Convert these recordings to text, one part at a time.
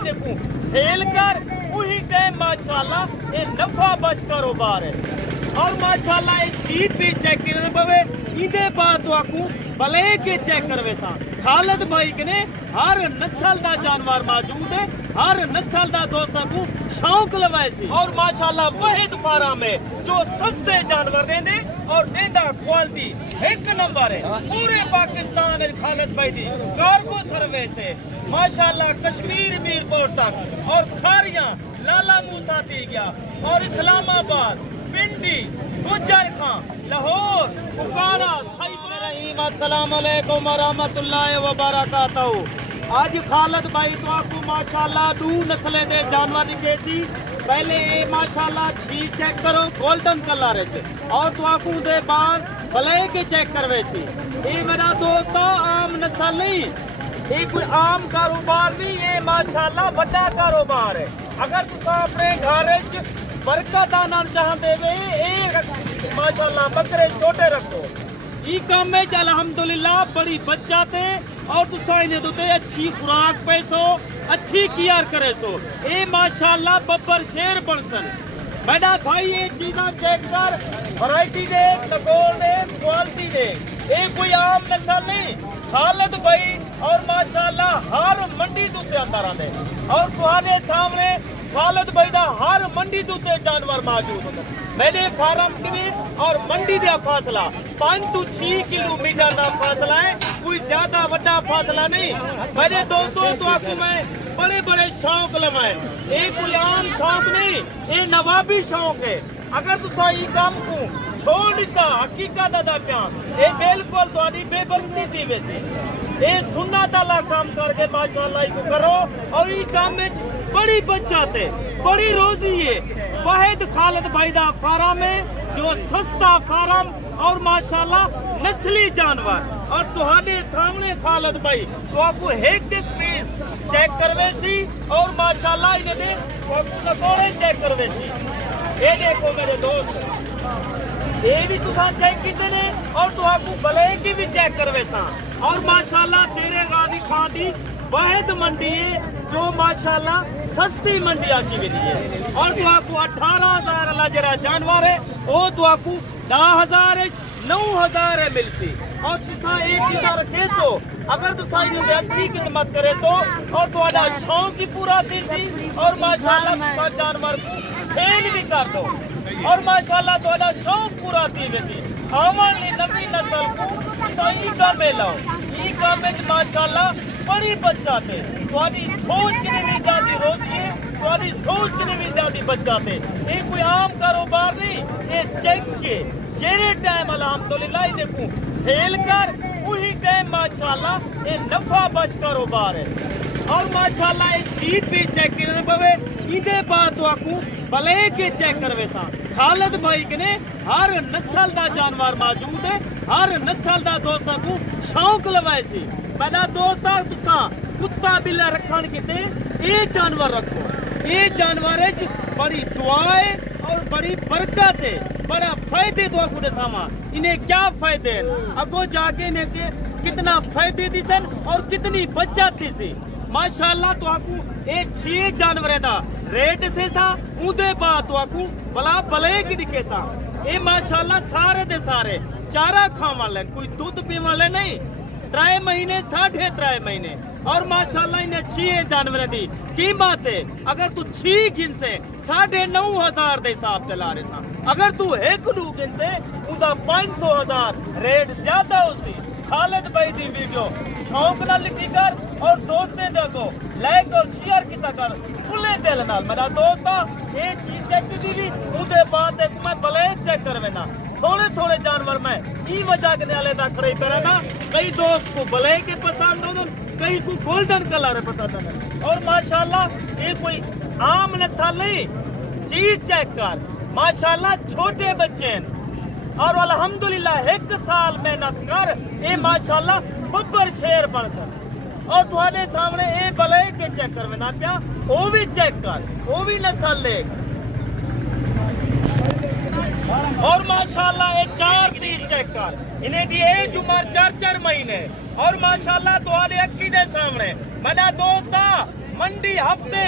इन्हें को सेल कर उही टाइम माशाल्लाह ये नफा बच कारोबार है। और माशाल्लाह ये चीज भी चेक करने पवे इदे बाद तो आकू भले के चेक करवे सा खालिद भाई के ने हर नस्ल दा जानवर मौजूद है, हर नस्ल दा दोस्तों को शौक लवाए सी। और माशाल्लाह वहीद फार्म है जो सस्ते जानवर देंदे और देंदा क्वालिटी एक नंबर है। पूरे पाकिस्तान में खालिद भाई दी कार्गो सर्विस है माशाल्लाह कश्मीर मीरपुर तक और खारियां लाला मूसा थी गया और इस्लामाबाद पिंडी गुजर खां लाहौर उकाड़ा रहीम अस्सलाम वालेकुम व रहमतुल्लाहि व बरकातहू। आज खालिद भाई तो आपको माशाल्लाह दो नस्ले दे जानवर दिखे सी। पहले ये माशाल्लाह चीज चेक करो गोल्डन कलर है और तो आपको दे बाद ब्लैक चेक करवे सी। ये मेरा दोस्तों आम नस्ल नहीं, ये कोई आम कारोबार नहीं, ये माशाल्लाह बड़ा कारोबार है। अगर तुम अपने घर बरकत आना चाहते वे माशाल्लाह बकरे छोटे रखो ई काम में अल्हम्दुलिल्लाह बड़ी बच जाते और तुस्ता इन्हें दोते अच्छी खुराक पैसो अच्छी केयर करे सो ए माशाल्लाह बब्बर शेर बनसन। बेटा भाई ये चीज़ा चेक कर वैरायटी दे नगोल दे क्वालिटी दे ये कोई आम नस्ल नहीं। खालिद भाई और माशाल्लाह हर मंडी दूते अंदर आते और तुम्हारे सामने खालिद भाई दा हर मंडी दूते जानवर मौजूद होते। मेरे फार्म के और मंडी का फासला 5 to 6 किलोमीटर का फासला है, कोई ज्यादा बड़ा फासला नहीं। मेरे दोस्तों तो आपको मैं बड़े बड़े शौक लवाए, ये कोई आम शौक नहीं, ये नवाबी शौक है। अगर तुसा ये काम को छोड़ दिता हकीकत अदा प्या ये बिल्कुल तुम्हारी बेबरकती थी वैसे ये सुन्ना ताला काम करके माशाल्लाह को करो और ये काम में बड़ी बच जाते बड़ी रोजी है। वाहिद खालिद भाई दा फार्म है जो सस्ता फार्म और माशाल्लाह नस्ली जानवर और तुम्हारे सामने खालिद भाई तो आपको एक पीस चेक करवे सी और माशाल्लाह इन्हें दे आपको नकोड़े चेक करवे सी। ये देखो मेरे दोस्त ये भी तुसा चेक किते ने और तो आपको भले की भी चेक करवे सा और माशाल्लाह तेरे गादी खां दी वाहिद मंडी है जो माशाल्लाह सस्ती मंडी आकी गई है और तो आपको 18,000 वाला जरा जानवर है वो तो आपको 10,000 9,000 है मिलती और तुसा एक चीज रखे तो अगर तुसा इन्हें अच्छी खिदमत करे तो और तुम्हारा शौक ही पूरा थी और माशाल्लाह तुसा जानवर को सेल भी कर दो और माशाल्लाह तुम्हारा शौक पूरा थी वैसी आवाली नवी नस्ल को तो ई का मेलाओ ई का में माशाल्लाह बड़ी बच जाते तुम्हारी सोच की भी ज्यादा रोजी है, तुम्हारी सोच की भी ज्यादा बच जाते। ये कोई आम कारोबार नहीं, ये चेक के जेरे टाइम अल्हम्दुलिल्लाह इन्हें को सेल कर उही टाइम माशाल्लाह ये नफा बच कारोबार है। और माशाल्लाह ये चीज भी चेक करने पवे इदे बाद तो आपको भले के चेक करवे सा खालिद भाई के ने हर नस्ल दा जानवर मौजूद है, हर नस्ल दा दोस्तों को शौक लवाए सी। मेरा दोस्ता तुसा कुत्ता बिल्ला रखन किते ये जानवर रखो, ये जानवर बड़ी दुआएं और बड़ी बरकत है, बड़ा फायदे तो आपको सामा इन्हें क्या फायदे अगो जाके इन्हें के कितना फायदे दिसन और कितनी बचत थी सी माशाल्लाह। तो आपको ये 6 जानवर दा रेट से सा उदे बाद तो आपको भला भले की दिखे सा ये माशाल्लाह सारे दे सारे चारा खाने वाले कोई दूध पीने वाले नहीं 3 महीने 3.5 महीने और माशाल्लाह इन्हें 6 जानवर दी कीमत है अगर तू 6 गिनते 9,500 के हिसाब से ला रहे सा अगर तू एक दू गिनते उनका 500,000 रेट ज्यादा होती। खालिद भाई दी वीडियो शौक नाल लिखी कर और दोस्तें देखो लाइक और शेयर किया कर खुले दिल नाल। मेरा दोस्त ये चीज चेक की थी उनके बाद देखो मैं भले चेक करवेना थोड़े थोड़े जानवर में ई वजह के नाले दा खड़े पे ना कई दोस्त को भले के पसंद हो कई को गोल्डन कलर पसंद है और माशाल्लाह ये कोई आम नस्ल नहीं। चीज चेक कर माशाल्लाह छोटे बच्चे और अल्हम्दुलिल्लाह 1 साल मेहनत कर ये माशाल्लाह बब्बर शेर बन सक और तुम्हारे सामने ये भले के चेक करवेना पिया वो भी चेक कर वो भी नस्ल ले और माशाल्लाह ये 4 चीज चेक कर इन्हें दी एज उम्र 4 महीने और माशाल्लाह तुम्हारे अक्की दे सामने मेरा दोस्त मंडी हफ्ते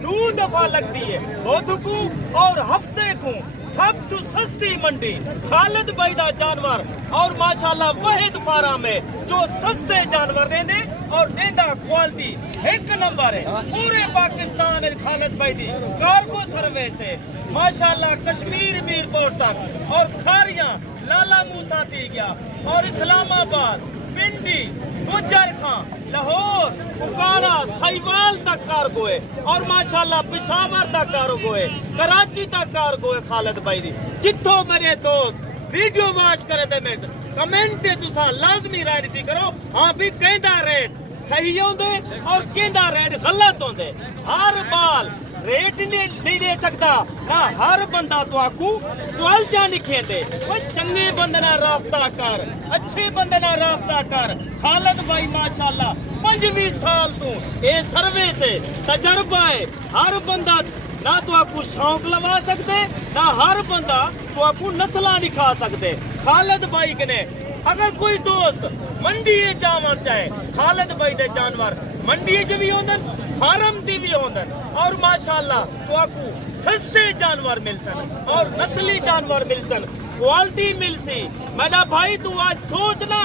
2 दफा लगती है बुध को और हफ्ते को सब तो सस्ती मंडी खालिद भाई दा जानवर और माशाल्लाह वहीद फार्म है जो सस्ते जानवर देंदे और देंदा क्वालिटी एक नंबर है पूरे पाकिस्तान में खालिद भाई दी कार्गो सर्विस है माशाल्लाह कश्मीर मीरपुर तक और खारियां लाला मूसा थी गया और इस्लामाबाद पिंडी गुजर खां लाहौर उकाड़ा साहिवाल तक कार्गो है और माशाल्लाह पेशावर तक कार्गो है कराची तक कार्गो है खालिद भाई दी जिथों मेरे दोस्त वीडियो वॉच करे दे मिनट कमेंट तुसा लाजमी राय दी करो हां भी कहंदा रेट सही होंदे और कहंदा रेट गलत होंदे हर बाल रेट नहीं दे सकता ना हर बंदा तो आकू क्वालिटी नहीं खेंदे वो चंगे बंदे ना रास्ता कर अच्छे बंदे ना रास्ता कर खालिद भाई माशाल्लाह 25 साल तो ये सर्विस है तजर्बा है हर बंदा ना तो आपको शौक लगा सकते ना हर बंदा तो आपको नस्ला नहीं खा सकते खालिद भाई ने अगर कोई दोस्त मंडी जावन चाहे खालिद भाई दे जानवर मंडी च भी होंदन फार्म दी भी होंदन और माशाल्लाह तो आपको सस्ते जानवर मिलतन और नस्ली जानवर मिलतन क्वालिटी मिलसी मेरा भाई तू आज सोच ना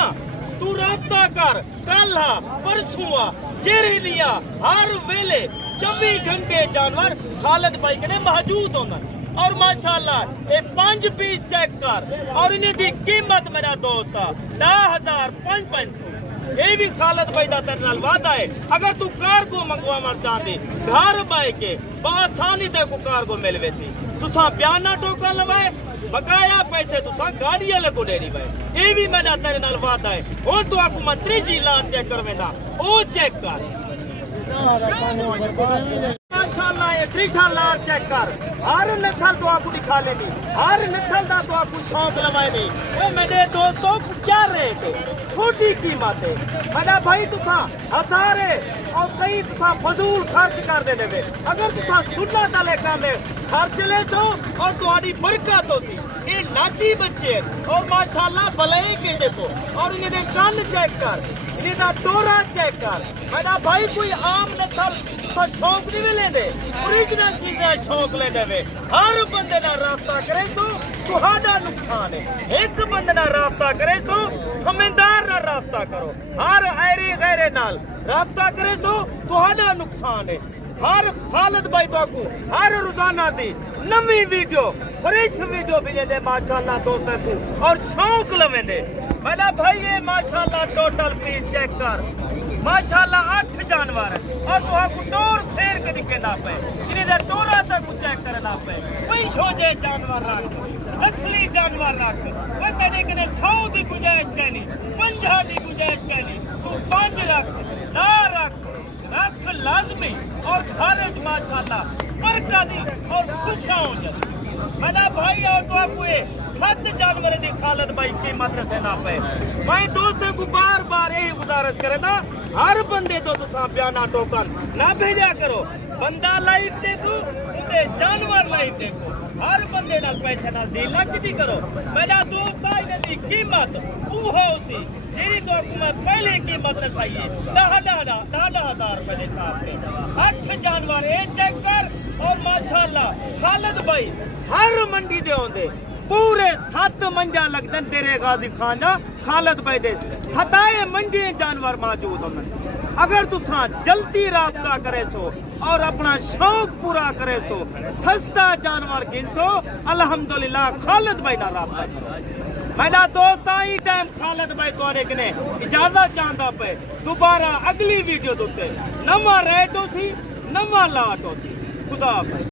तू रास्ता कर कल परसुआ जेरी लिया हर वेले 24 घंटे जानवर खालिद भाई के मौजूद होंदन और माशाल्लाह ये 5 पीस चेक कर और इन्हें दी कीमत मेरा दोस्त 10,500 ये भी खालिद भाई दा तेरे नाल वादा है अगर तू कार्गो मंगवाना चाहती घर बाय के आसानी ते को कार्गो मिलवे सी तुसा बयाना टोकन लवाए बकाया पैसे तुसा गाड़ी वाले को देनी भाई ये भी मेरा तेरे नाल वादा है और तू आकू मैं 3G लान चेक करवेंदा ओ चेक कर माशाल्लाह ये 3G लान चेक कर हर नस्ल तो आकू दिखा लेनी हर नस्ल दा तो आकू शौक लवाए नहीं ओ मेरे दोस्तों क्या रेट छोटी कीमत है मेरा भाई तुसा हजारे और कई तुसा फजूल खर्च कर दे देवे अगर तुसा सुन्नत वाले काम में खर्च ले सो और तुम्हारी बरकत होती ये नाची बच्चे और माशाल्लाह भले के देखो और इन्हें कान चेक कर इन्हें टोरा चेक कर मेरा भाई कोई आम नस्ल तो शौक नहीं ले दे ओरिजिनल चीजें शौक ले देवे हर बंदे ना रास्ता करे तो तुहाडा नुकसान है एक बंदे ना रास्ता करे तो समझदार ना रास्ता करो हर ऐरे गैरे नाल रास्ता करे तो तुहाडा नुकसान है हर खालिद भाई तो हर रोजाना दी नवी वीडियो फ्रेश वीडियो भी दे माशाल्लाह दोस्तों को और शौक लवेंदे मेरा भाई ये माशाल्लाह टोटल पीस चेक कर माशाल्लाह 8 जानवर है और तो आपको टोर फेर के दिखेना पे इन्हें दे टोरा तक चेक करना पे कोई छोजे जानवर रख असली जानवर रख वो तेरे कने 100 दी गुंजाइश कहनी 50 दी गुंजाइश कहनी तू 5 रख ना रख लाजमी और खालिद माशाल्लाह बरकत और खुशा हो जाए मेरा भाई और तो आपको 7 जानवर दी खालिद भाई कीमत से ना पे मैं दोस्तों को बार बार यही गुजारिश करेगा हर बंदे तो तुसा बयाना टोकन ना भेजा करो बंदा लाइव देखो उते जानवर लाइव देखो हर बंदे नाल पैसे नाल डील ना किती करो मेरा दोस्त इन्हें दी कीमत वो होती जेरी तो आपको मैं पहले कीमत लगाई 10,000 रुपए के हिसाब से 8 जानवर ये चेक कर और माशाल्लाह खालिद भाई हर मंडी दे होंदे पूरे 7 मंडियां लगदन तेरे गाजी खान जा खालिद भाई दे 7 मंडी जानवर मौजूद होंदन अगर तुसा जल्दी राब्ता करे सो और अपना शौक पूरा करे सो सस्ता जानवर गिनसो अल्हम्दुलिल्लाह खालिद भाई ना राब्ता करो मेरा दोस्त आई टाइम खालिद भाई तोरे कने इजाजत चाहता पे दोबारा अगली वीडियो दोते नवा रेट होसी नवा लाट होसी खुदा हाफिज़।